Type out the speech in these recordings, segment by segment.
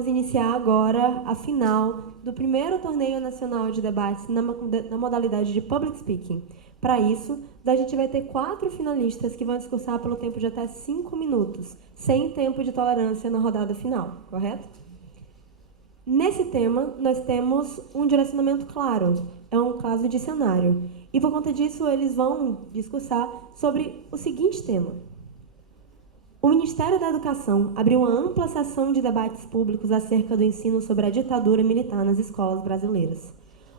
vamos iniciar agora a final do primeiro torneio nacional de debates na modalidade de Public Speaking. Para isso, a gente vai ter 4 finalistas que vão discursar pelo tempo de até 5 minutos, sem tempo de tolerância na rodada final, correto? Nesse tema, nós temos um direcionamento claro, é um caso de cenário. E por conta disso, eles vão discursar sobre o seguinte tema. O Ministério da Educação abriu uma ampla sessão de debates públicos acerca do ensino sobre a ditadura militar nas escolas brasileiras.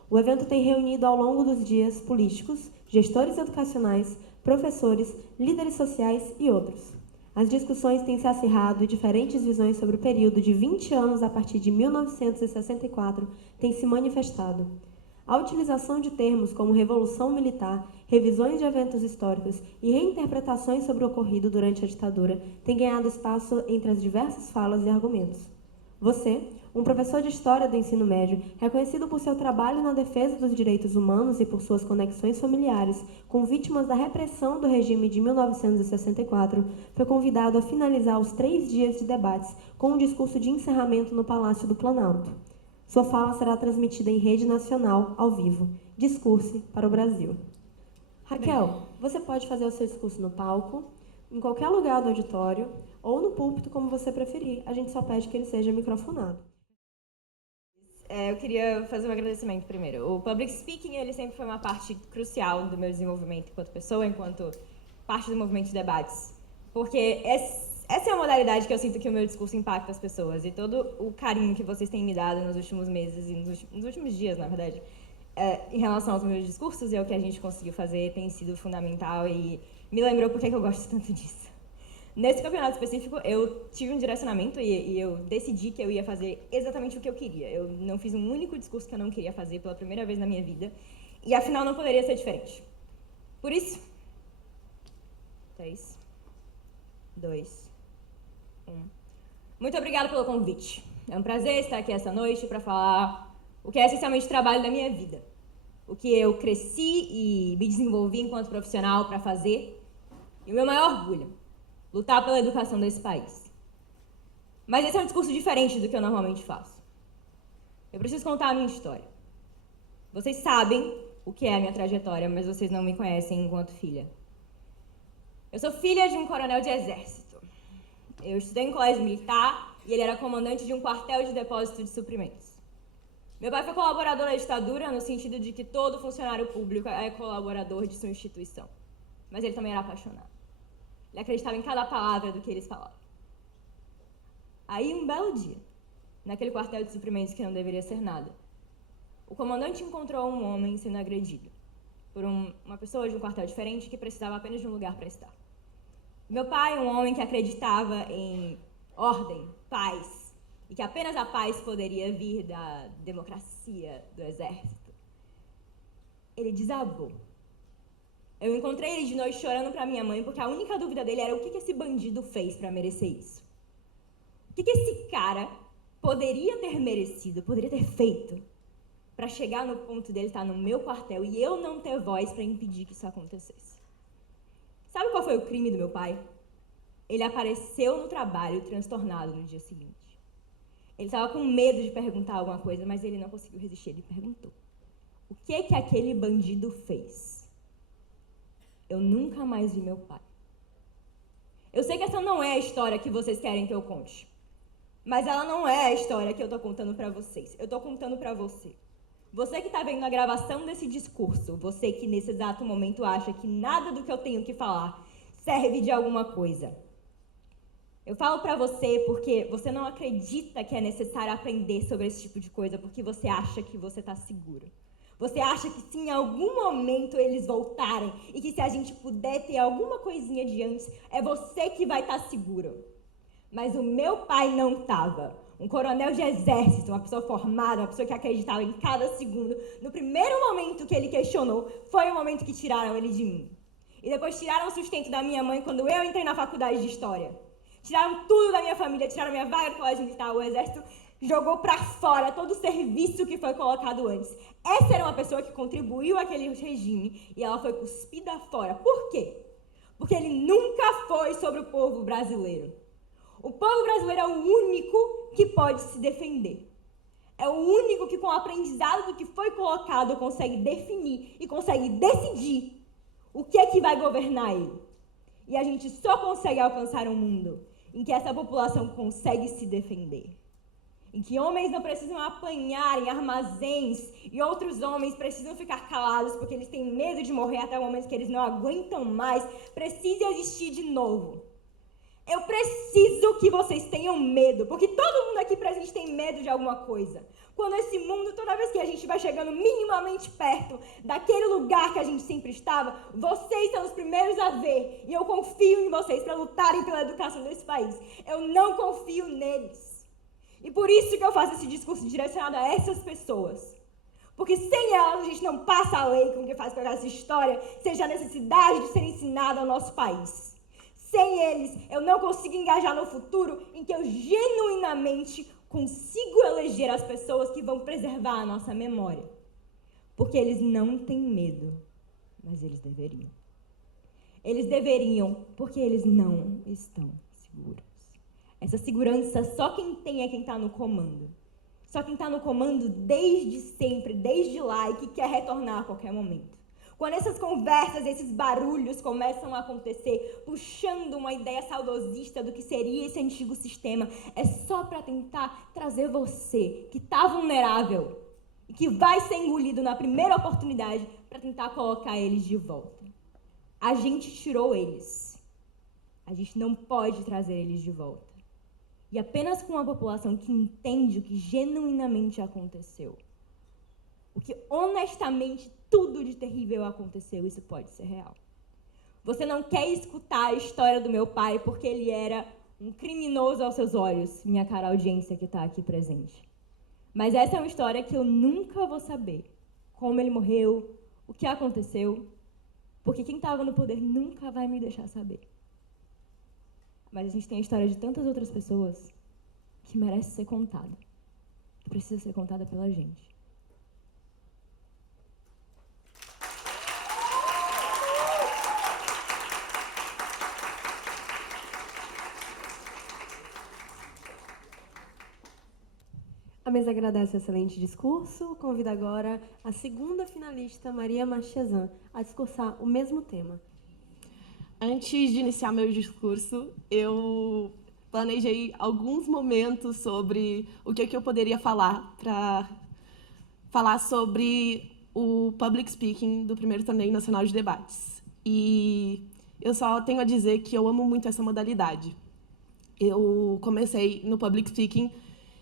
O evento tem reunido ao longo dos dias políticos, gestores educacionais, professores, líderes sociais e outros. As discussões têm se acirrado e diferentes visões sobre o período de 20 anos a partir de 1964 têm se manifestado. A utilização de termos como revolução militar, revisões de eventos históricos e reinterpretações sobre o ocorrido durante a ditadura tem ganhado espaço entre as diversas falas e argumentos. Você, um professor de História do ensino médio, reconhecido por seu trabalho na defesa dos direitos humanos e por suas conexões familiares com vítimas da repressão do regime de 1964, foi convidado a finalizar os 3 dias de debates com um discurso de encerramento no Palácio do Planalto. Sua fala será transmitida em rede nacional, ao vivo. Discurse para o Brasil. Raquel, você pode fazer o seu discurso no palco, em qualquer lugar do auditório, ou no púlpito, como você preferir. A gente só pede que ele seja microfonado. Eu queria fazer um agradecimento primeiro. O Public Speaking, ele sempre foi uma parte crucial do meu desenvolvimento enquanto pessoa, enquanto parte do movimento de debates. Porque essa é a modalidade que eu sinto que o meu discurso impacta as pessoas. E todo o carinho que vocês têm me dado nos últimos meses e nos últimos dias, na verdade, em relação aos meus discursos e ao que a gente conseguiu fazer, tem sido fundamental e me lembrou por que eu gosto tanto disso. Nesse campeonato específico, eu tive um direcionamento e eu decidi que eu ia fazer exatamente o que eu queria. Eu não fiz um único discurso que eu não queria fazer pela primeira vez na minha vida. E afinal não poderia ser diferente. Por isso... 3, 2, 1... Muito obrigada pelo convite. É um prazer estar aqui essa noite para falar o que é essencialmente o trabalho da minha vida. O que eu cresci e me desenvolvi enquanto profissional para fazer. E o meu maior orgulho. Lutar pela educação desse país. Mas esse é um discurso diferente do que eu normalmente faço. Eu preciso contar a minha história. Vocês sabem o que é a minha trajetória, mas vocês não me conhecem enquanto filha. Eu sou filha de um coronel de exército. Eu estudei em colégio militar e ele era comandante de um quartel de depósito de suprimentos. Meu pai foi colaborador da ditadura no sentido de que todo funcionário público é colaborador de sua instituição. Mas ele também era apaixonado. Ele acreditava em cada palavra do que eles falavam. Aí, um belo dia, naquele quartel de suprimentos que não deveria ser nada, o comandante encontrou um homem sendo agredido por uma pessoa de um quartel diferente que precisava apenas de um lugar para estar. Meu pai, um homem que acreditava em ordem, paz, e que apenas a paz poderia vir da democracia do exército, ele desabou. Eu encontrei ele de noite chorando pra minha mãe, porque a única dúvida dele era o que esse bandido fez pra merecer isso. O que esse cara poderia ter merecido, poderia ter feito, pra chegar no ponto dele estar no meu quartel e eu não ter voz pra impedir que isso acontecesse. Sabe qual foi o crime do meu pai? Ele apareceu no trabalho transtornado no dia seguinte. Ele estava com medo de perguntar alguma coisa, mas ele não conseguiu resistir, ele perguntou. O que aquele bandido fez? Eu nunca mais vi meu pai. Eu sei que essa não é a história que vocês querem que eu conte. Mas ela não é a história que eu tô contando pra vocês. Eu tô contando pra você. Você que tá vendo a gravação desse discurso, você que nesse exato momento acha que nada do que eu tenho que falar serve de alguma coisa. Eu falo pra você porque você não acredita que é necessário aprender sobre esse tipo de coisa porque você acha que você tá seguro. Você acha que se em algum momento eles voltarem e que se a gente puder ter alguma coisinha de antes, é você que vai estar seguro. Mas o meu pai não estava. Um coronel de exército, uma pessoa formada, uma pessoa que acreditava em cada segundo. No primeiro momento que ele questionou, foi o momento que tiraram ele de mim. E depois tiraram o sustento da minha mãe quando eu entrei na faculdade de História. Tiraram tudo da minha família, tiraram minha vaga no colégio militar, o exército jogou pra fora todo o serviço que foi colocado antes. Essa era uma pessoa que contribuiu àquele regime e ela foi cuspida fora. Por quê? Porque ele nunca foi sobre o povo brasileiro. O povo brasileiro é o único que pode se defender. É o único que, com o aprendizado do que foi colocado, consegue definir e consegue decidir o que é que vai governar ele. E a gente só consegue alcançar um mundo em que essa população consegue se defender. Em que homens não precisam apanhar em armazéns e outros homens precisam ficar calados porque eles têm medo de morrer até o momento que eles não aguentam mais. Precisa existir de novo. Eu preciso que vocês tenham medo, porque todo mundo aqui presente tem medo de alguma coisa. Quando esse mundo, toda vez que a gente vai chegando minimamente perto daquele lugar que a gente sempre estava, vocês são os primeiros a ver. E eu confio em vocês para lutarem pela educação desse país. Eu não confio neles. E por isso que eu faço esse discurso direcionado a essas pessoas. Porque sem elas a gente não passa a lei com que faz com que essa história seja a necessidade de ser ensinada ao nosso país. Sem eles, eu não consigo engajar no futuro em que eu genuinamente consigo eleger as pessoas que vão preservar a nossa memória. Porque eles não têm medo, mas eles deveriam. Eles deveriam, porque eles não estão seguros. Essa segurança só quem tem é quem está no comando. Só quem está no comando desde sempre, desde lá, e que quer retornar a qualquer momento. Quando essas conversas, esses barulhos começam a acontecer, puxando uma ideia saudosista do que seria esse antigo sistema, é só para tentar trazer você, que está vulnerável, e que vai ser engolido na primeira oportunidade, para tentar colocar eles de volta. A gente tirou eles. A gente não pode trazer eles de volta. E apenas com uma população que entende o que genuinamente aconteceu, o que honestamente tudo de terrível aconteceu, isso pode ser real. Você não quer escutar a história do meu pai porque ele era um criminoso aos seus olhos, minha cara audiência que está aqui presente. Mas essa é uma história que eu nunca vou saber como ele morreu, o que aconteceu, porque quem estava no poder nunca vai me deixar saber. Mas a gente tem a história de tantas outras pessoas que merece ser contada, que precisa ser contada pela gente. A mesa agradece o excelente discurso. Convido agora a segunda finalista, Maria Machezan, a discursar o mesmo tema. Antes de iniciar meu discurso, eu planejei alguns momentos sobre o que eu poderia falar para falar sobre o public speaking do primeiro torneio nacional de debates. E eu só tenho a dizer que eu amo muito essa modalidade. Eu comecei no public speaking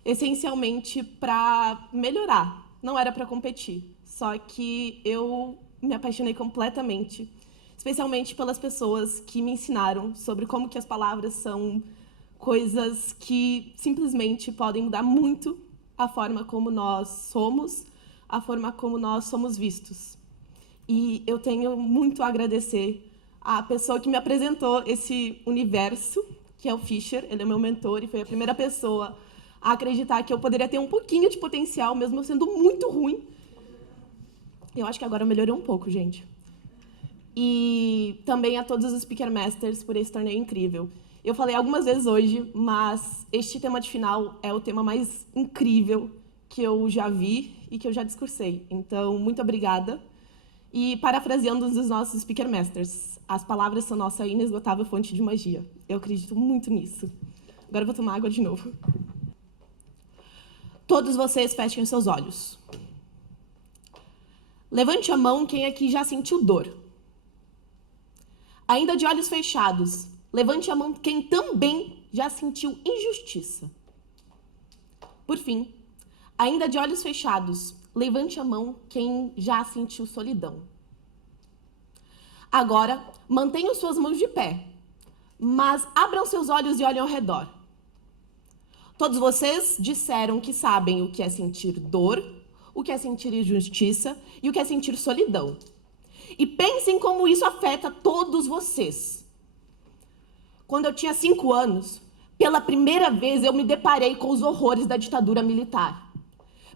essencialmente para melhorar, não era para competir. Só que eu me apaixonei completamente, especialmente pelas pessoas que me ensinaram sobre como que as palavras são coisas que simplesmente podem mudar muito a forma como nós somos, a forma como nós somos vistos. E eu tenho muito a agradecer à pessoa que me apresentou esse universo, que é o Fischer. Ele é meu mentor e foi a primeira pessoa a acreditar que eu poderia ter um pouquinho de potencial, mesmo eu sendo muito ruim. Eu acho que agora eu melhorei um pouco, gente. E também a todos os Speaker Masters por esse torneio incrível. Eu falei algumas vezes hoje, mas este tema de final é o tema mais incrível que eu já vi e que eu já discursei. Então, muito obrigada. E, parafraseando um dos nossos Speaker Masters, as palavras são nossa inesgotável fonte de magia. Eu acredito muito nisso. Agora eu vou tomar água de novo. Todos vocês fechem seus olhos. Levante a mão quem aqui já sentiu dor. Ainda de olhos fechados, levante a mão quem também já sentiu injustiça. Por fim, ainda de olhos fechados, levante a mão quem já sentiu solidão. Agora, mantenham suas mãos de pé, mas abram seus olhos e olhem ao redor. Todos vocês disseram que sabem o que é sentir dor, o que é sentir injustiça e o que é sentir solidão. E pensem como isso afeta todos vocês. Quando eu tinha 5 anos, pela primeira vez eu me deparei com os horrores da ditadura militar.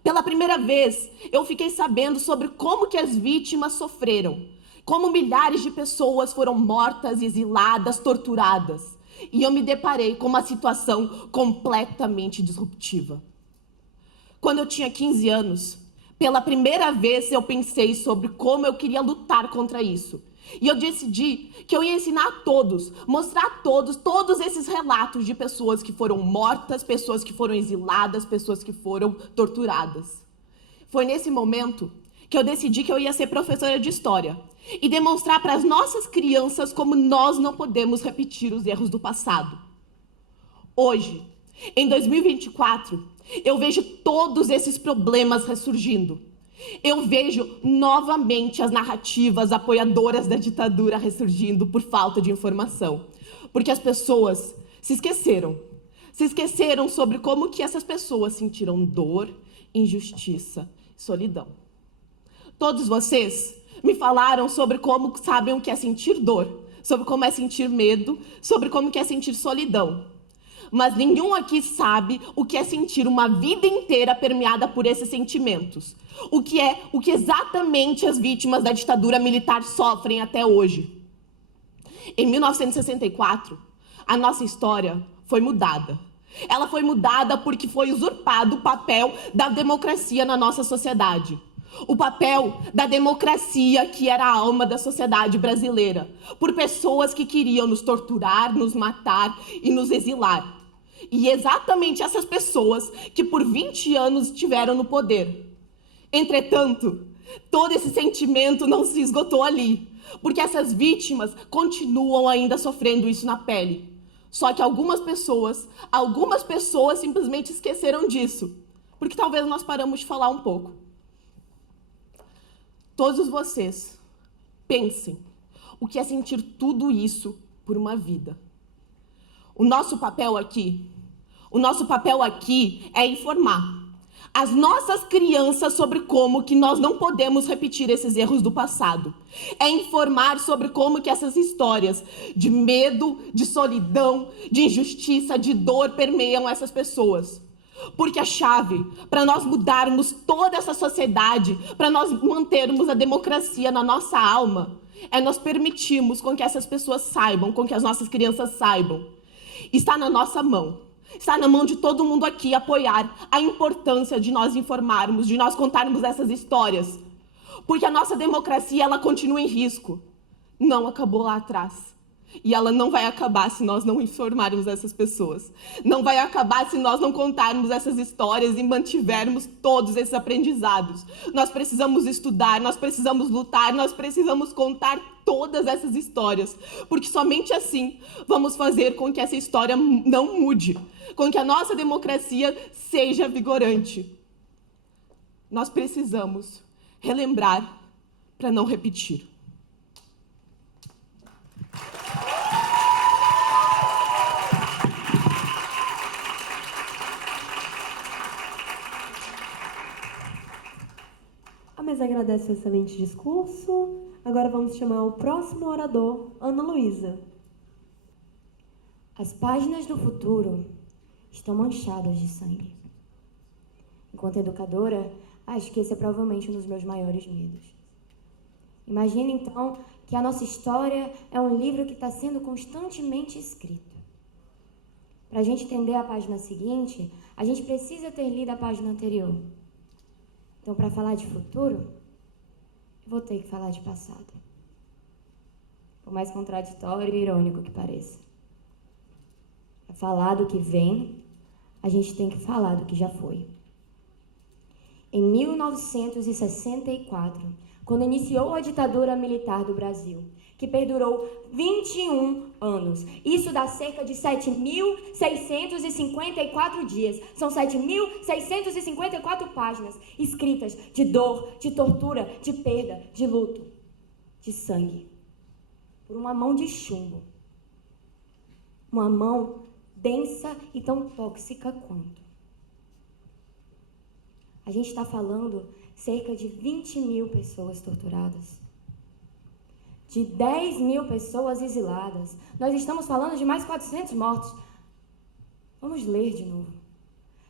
Pela primeira vez, eu fiquei sabendo sobre como que as vítimas sofreram, como milhares de pessoas foram mortas, exiladas, torturadas. E eu me deparei com uma situação completamente disruptiva. Quando eu tinha 15 anos, pela primeira vez eu pensei sobre como eu queria lutar contra isso. E eu decidi que eu ia ensinar a todos, mostrar a todos esses relatos de pessoas que foram mortas, pessoas que foram exiladas, pessoas que foram torturadas. Foi nesse momento que eu decidi que eu ia ser professora de história e demonstrar para as nossas crianças como nós não podemos repetir os erros do passado. Hoje, em 2024, eu vejo todos esses problemas ressurgindo. Eu vejo novamente as narrativas apoiadoras da ditadura ressurgindo por falta de informação. Porque as pessoas se esqueceram sobre como que essas pessoas sentiram dor, injustiça e solidão. Todos vocês me falaram sobre como sabem o que é sentir dor, sobre como é sentir medo, sobre como que é sentir solidão. Mas nenhum aqui sabe o que é sentir uma vida inteira permeada por esses sentimentos. O que exatamente as vítimas da ditadura militar sofrem até hoje. Em 1964, a nossa história foi mudada. Ela foi mudada porque foi usurpado o papel da democracia na nossa sociedade. O papel da democracia, que era a alma da sociedade brasileira, por pessoas que queriam nos torturar, nos matar e nos exilar. E exatamente essas pessoas que por 20 anos estiveram no poder. Entretanto, todo esse sentimento não se esgotou ali, porque essas vítimas continuam ainda sofrendo isso na pele. Só que algumas pessoas simplesmente esqueceram disso, porque talvez nós paramos de falar um pouco. Todos vocês, pensem o que é sentir tudo isso por uma vida. O nosso papel aqui é informar as nossas crianças sobre como que nós não podemos repetir esses erros do passado. É informar sobre como que essas histórias de medo, de solidão, de injustiça, de dor permeiam essas pessoas. Porque a chave para nós mudarmos toda essa sociedade, para nós mantermos a democracia na nossa alma, é nós permitirmos com que essas pessoas saibam, com que as nossas crianças saibam. Está na nossa mão. Está na mão de todo mundo aqui apoiar a importância de nós informarmos, de nós contarmos essas histórias. Porque a nossa democracia, ela continua em risco. Não acabou lá atrás. E ela não vai acabar se nós não informarmos essas pessoas. Não vai acabar se nós não contarmos essas histórias e mantivermos todos esses aprendizados. Nós precisamos estudar, nós precisamos lutar, nós precisamos contar todas essas histórias. Porque somente assim vamos fazer com que essa história não mude. Com que a nossa democracia seja vigorante. Nós precisamos relembrar para não repetir. A mesa agradece o excelente discurso. Agora vamos chamar o próximo orador, Ana Luísa. As páginas do futuro estão manchadas de sangue. Enquanto educadora, acho que esse é provavelmente um dos meus maiores medos. Imagine, então, que a nossa história é um livro que está sendo constantemente escrito. Para a gente entender a página seguinte, a gente precisa ter lido a página anterior. Então, para falar de futuro, eu vou ter que falar de passado. Por mais contraditório e irônico que pareça. Para falar do que vem, a gente tem que falar do que já foi. Em 1964, quando iniciou a ditadura militar do Brasil, que perdurou 21 anos. Isso dá cerca de 7.654 dias. São 7.654 páginas escritas de dor, de tortura, de perda, de luto, de sangue. Por uma mão de chumbo. Uma mão densa e tão tóxica quanto. A gente está falando cerca de 20 mil pessoas torturadas. De 10 mil pessoas exiladas. Nós estamos falando de mais 400 mortos. Vamos ler de novo.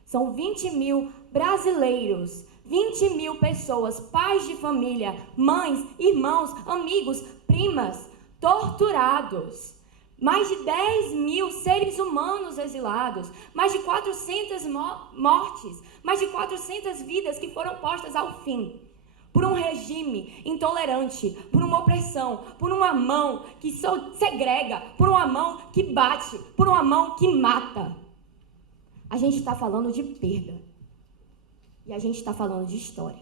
São 20 mil brasileiros, 20 mil pessoas, pais de família, mães, irmãos, amigos, primas, torturados mais de 10 mil seres humanos exilados, mais de 400 mortes, mais de 400 vidas que foram postas ao fim, por um regime intolerante, por uma opressão, por uma mão que segrega, por uma mão que bate, por uma mão que mata. A gente está falando de perda. E a gente está falando de história.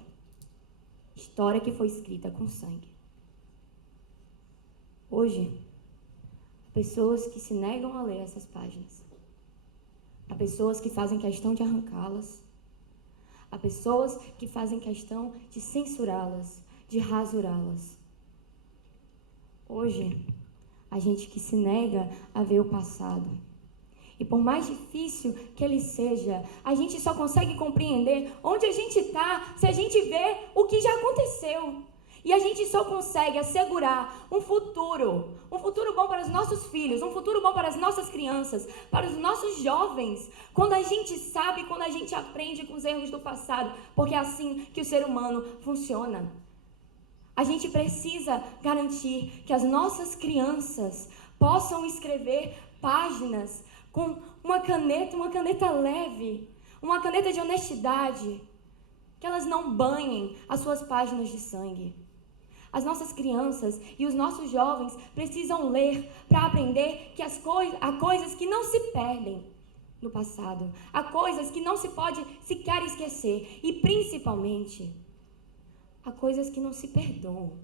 História que foi escrita com sangue. Hoje, há pessoas que se negam a ler essas páginas. Há pessoas que fazem questão de arrancá-las. Há pessoas que fazem questão de censurá-las, de rasurá-las. Hoje, há gente que se nega a ver o passado. E por mais difícil que ele seja, a gente só consegue compreender onde a gente está se a gente vê o que já aconteceu. E a gente só consegue assegurar um futuro bom para os nossos filhos, um futuro bom para as nossas crianças, para os nossos jovens, quando a gente sabe, quando a gente aprende com os erros do passado, porque é assim que o ser humano funciona. A gente precisa garantir que as nossas crianças possam escrever páginas com uma caneta leve, uma caneta de honestidade, que elas não banhem as suas páginas de sangue. As nossas crianças e os nossos jovens precisam ler para aprender que há coisas que não se perdem no passado, há coisas que não se pode sequer esquecer e, principalmente, há coisas que não se perdoam.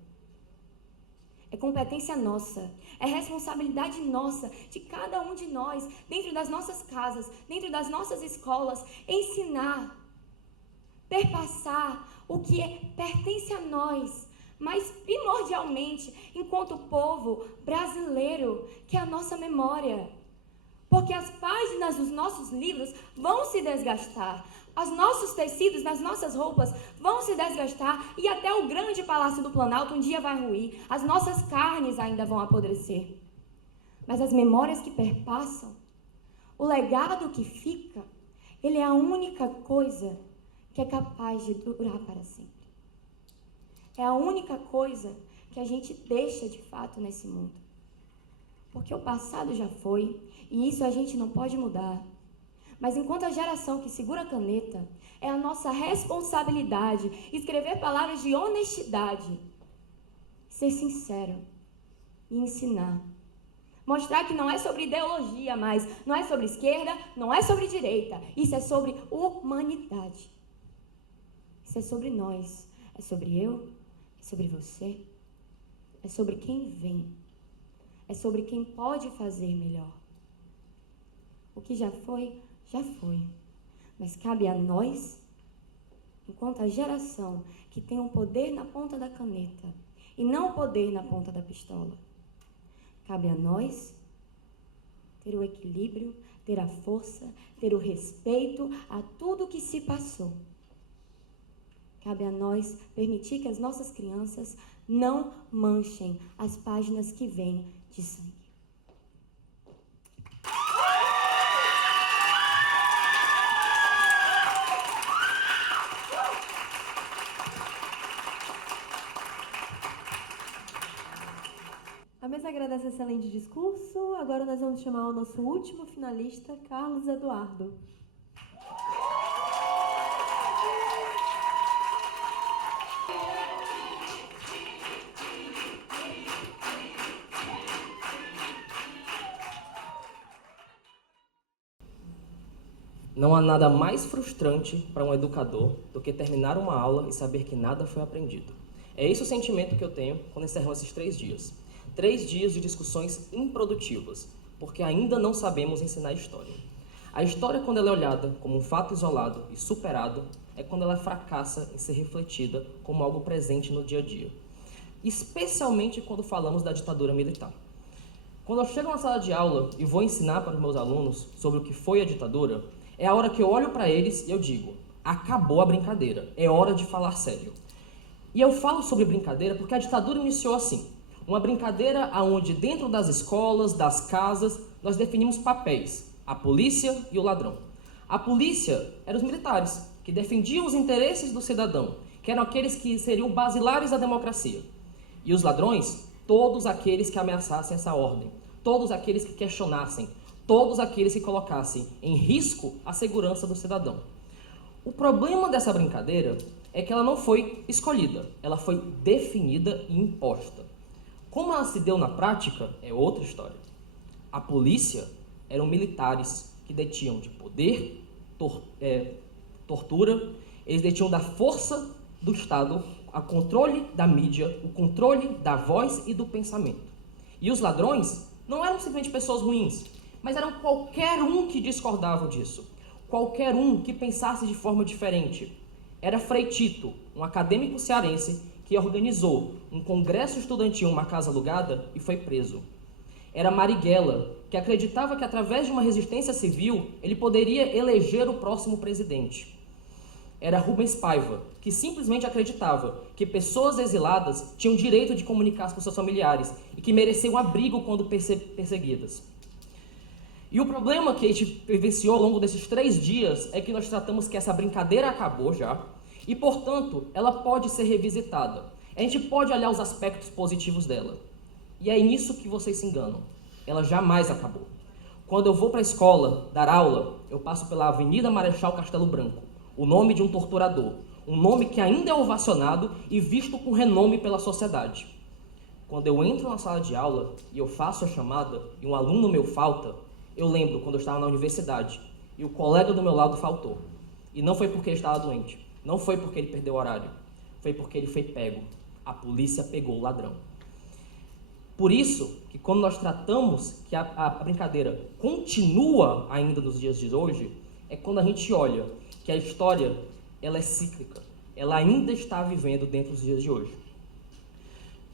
É competência nossa, é responsabilidade nossa, de cada um de nós, dentro das nossas casas, dentro das nossas escolas, ensinar, perpassar o que pertence a nós, mas primordialmente, enquanto povo brasileiro, que é a nossa memória. Porque as páginas dos nossos livros vão se desgastar, os nossos tecidos das nossas roupas vão se desgastar e até o grande Palácio do Planalto um dia vai ruir, as nossas carnes ainda vão apodrecer. Mas as memórias que perpassam, o legado que fica, ele é a única coisa que é capaz de durar para sempre. É a única coisa que a gente deixa de fato nesse mundo. Porque o passado já foi, e isso a gente não pode mudar. Mas enquanto a geração que segura a caneta, é a nossa responsabilidade escrever palavras de honestidade, ser sincero e ensinar. Mostrar que não é sobre ideologia mais, não é sobre esquerda, não é sobre direita. Isso é sobre humanidade. Isso é sobre nós, é sobre eu, é sobre você, é sobre quem vem, é sobre quem pode fazer melhor. O que já foi, mas cabe a nós, enquanto a geração que tem o poder na ponta da caneta e não o poder na ponta da pistola, cabe a nós ter o equilíbrio, ter a força, ter o respeito a tudo que se passou. Cabe a nós permitir que as nossas crianças não manchem as páginas que vêm de sangue. A mesa agradece esse excelente discurso. Agora nós vamos chamar o nosso último finalista, Carlos Eduardo. Não há nada mais frustrante para um educador do que terminar uma aula e saber que nada foi aprendido. É esse o sentimento que eu tenho quando encerramos esses 3 dias. 3 dias de discussões improdutivas, porque ainda não sabemos ensinar história. A história, quando ela é olhada como um fato isolado e superado, é quando ela fracassa em ser refletida como algo presente no dia a dia. Especialmente quando falamos da ditadura militar. Quando eu chego na sala de aula e vou ensinar para os meus alunos sobre o que foi a ditadura, é a hora que eu olho para eles e eu digo, acabou a brincadeira, é hora de falar sério. E eu falo sobre brincadeira porque a ditadura iniciou assim. Uma brincadeira onde dentro das escolas, das casas, nós definimos papéis, a polícia e o ladrão. A polícia eram os militares, que defendiam os interesses do cidadão, que eram aqueles que seriam basilares da democracia. E os ladrões, todos aqueles que ameaçassem essa ordem, todos aqueles que questionassem, todos aqueles que colocassem em risco a segurança do cidadão. O problema dessa brincadeira é que ela não foi escolhida, ela foi definida e imposta. Como ela se deu na prática, é outra história. A polícia eram militares que detinham de poder, tortura, eles detinham da força do Estado, o controle da mídia, o controle da voz e do pensamento. E os ladrões não eram simplesmente pessoas ruins, mas eram qualquer um que discordava disso, qualquer um que pensasse de forma diferente. Era Frei Tito, um acadêmico cearense, que organizou um congresso estudantil em uma casa alugada e foi preso. Era Marighella, que acreditava que através de uma resistência civil ele poderia eleger o próximo presidente. Era Rubens Paiva, que simplesmente acreditava que pessoas exiladas tinham direito de comunicar com seus familiares e que mereciam abrigo quando perseguidas. E o problema que a gente vivenciou ao longo desses 3 dias é que nós tratamos que essa brincadeira acabou já e, portanto, ela pode ser revisitada. A gente pode olhar os aspectos positivos dela. E é nisso que vocês se enganam. Ela jamais acabou. Quando eu vou para a escola dar aula, eu passo pela Avenida Marechal Castelo Branco, o nome de um torturador, um nome que ainda é ovacionado e visto com renome pela sociedade. Quando eu entro na sala de aula e eu faço a chamada e um aluno meu falta, eu lembro quando eu estava na universidade e o colega do meu lado faltou. E não foi porque ele estava doente, não foi porque ele perdeu o horário, foi porque ele foi pego. A polícia pegou o ladrão. Por isso que quando nós tratamos que a brincadeira continua ainda nos dias de hoje, é quando a gente olha que a história ela é cíclica, ela ainda está vivendo dentro dos dias de hoje.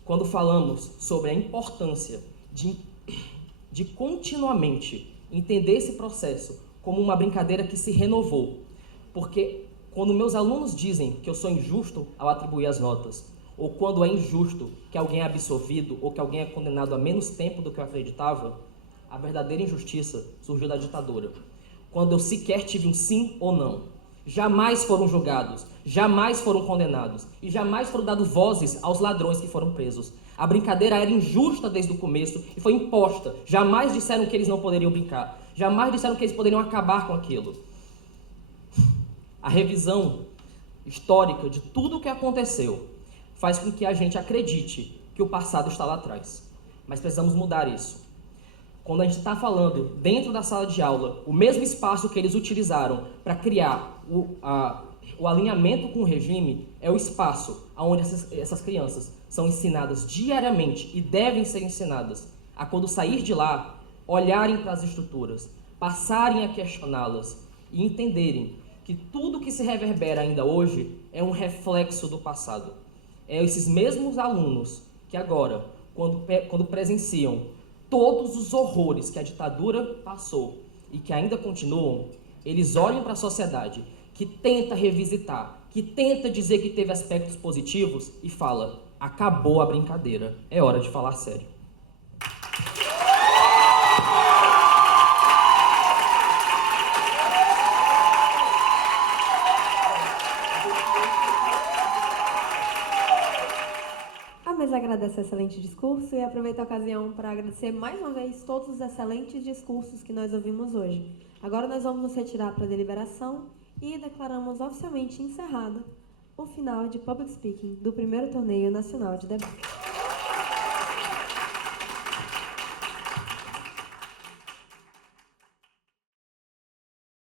Quando falamos sobre a importância de continuamente entender esse processo como uma brincadeira que se renovou, porque quando meus alunos dizem que eu sou injusto ao atribuir as notas, ou quando é injusto que alguém é absolvido ou que alguém é condenado a menos tempo do que eu acreditava, a verdadeira injustiça surgiu da ditadura. Quando eu sequer tive um sim ou não. Jamais foram julgados, jamais foram condenados e jamais foram dadas vozes aos ladrões que foram presos. A brincadeira era injusta desde o começo e foi imposta. Jamais disseram que eles não poderiam brincar. Jamais disseram que eles poderiam acabar com aquilo. A revisão histórica de tudo o que aconteceu faz com que a gente acredite que o passado está lá atrás. Mas precisamos mudar isso. Quando a gente está falando dentro da sala de aula, o mesmo espaço que eles utilizaram para criar o alinhamento com o regime é o espaço onde essas crianças são ensinadas diariamente e devem ser ensinadas a, quando sair de lá, olharem para as estruturas, passarem a questioná-las e entenderem que tudo que se reverbera ainda hoje é um reflexo do passado. É esses mesmos alunos que agora, quando presenciam todos os horrores que a ditadura passou e que ainda continuam, eles olham para a sociedade que tenta revisitar, que tenta dizer que teve aspectos positivos e fala: acabou a brincadeira, é hora de falar sério. Agradece o excelente discurso e aproveito a ocasião para agradecer mais uma vez todos os excelentes discursos que nós ouvimos hoje. Agora nós vamos nos retirar para a deliberação e declaramos oficialmente encerrado o final de Public Speaking do primeiro torneio nacional de debate.